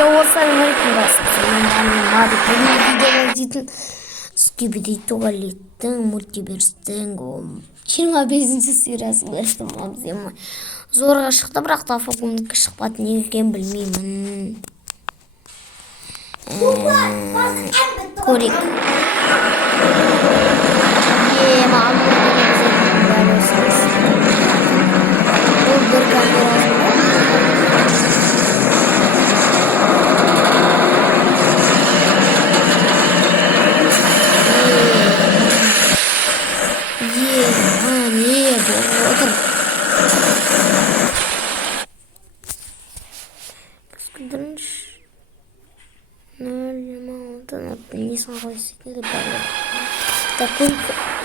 Assalamualaikum mari videodan Skibidi Tuvaletin Multiverse'den 25 seriyasini başlamamız ama zorға шықты, бірақ та фокумдікі шықпады, неге екенін білмеймін. Көрейік. Бұл бір камерасы.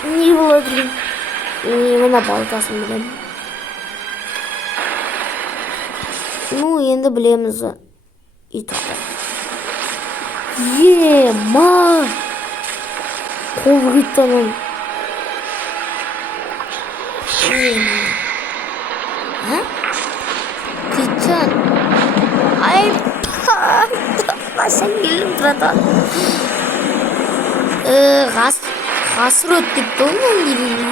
Не болады мына балтасын білемін. Ну енді білеміз итіқта. Ма қолғыттанын. Китчен. Ай, сен келім тұрады. Ғасыр өттіпті оның деймін.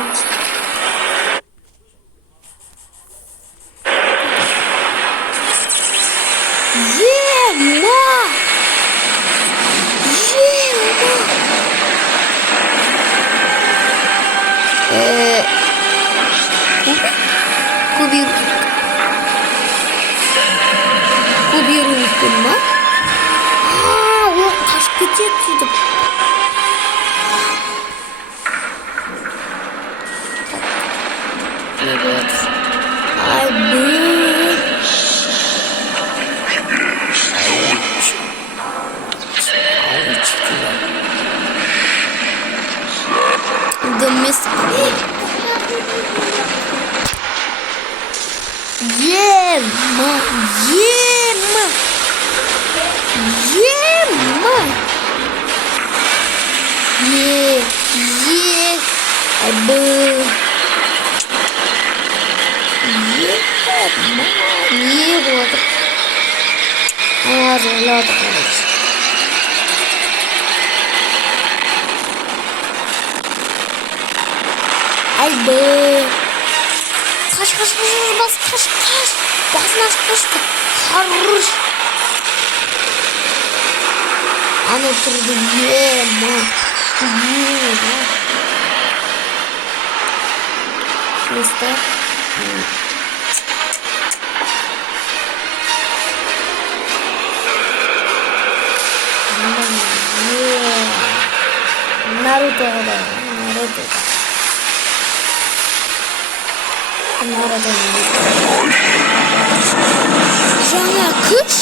Кубирулькін ма? Ол қашып кетеді сөйтіп. Ай, бұл. Доместик. Ема. Ай, бұл. Не болады? Зорлады, короче. Ай, бұл. Қаш. Басын ашып. Қарыш. Аны тұрды. Ема. Место. Наруто. Жаңа күш.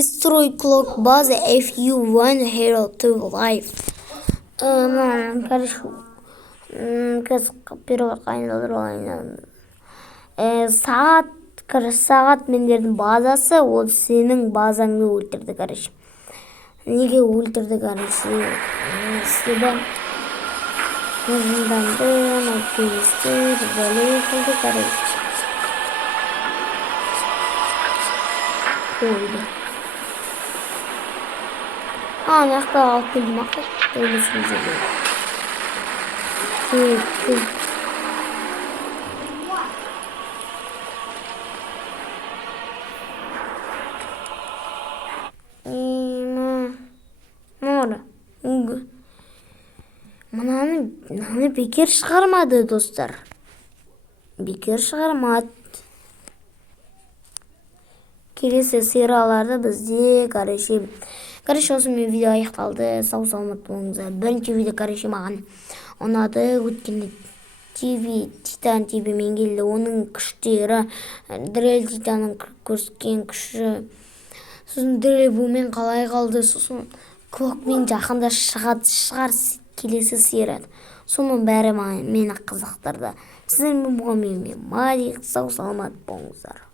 destroy clock base if you want hero to life. Короче, первый сағат, короче, сағат мендердің базасы, ол сенің базаңды өлтірді, короче. Неге өлтірді, короче, сізді жынданды, келісті, бәле қылды, короче. Қойды. Аяқта алып келдім ақыл. Өлесін жерде. Кел. Мынаны бекер шығармады, достар. Бекер шығармады. Келесі серияларды бізде, короче, осымен видео аяқталды. Сау саламат болыңыздар. Бірінші видео, короче, маған ұнады. Өткенде Титан ТВ мен келді. Оның күштері, Дрель Титанның көрсеткен күші. Сосын Дрель бумен қалай қалды. Сосын Клокмен жақында шығар келесі серияда. Соның бәрі мені қызықтырды. Сіздермен болған мен Марик. Сау саламат болыңыздар.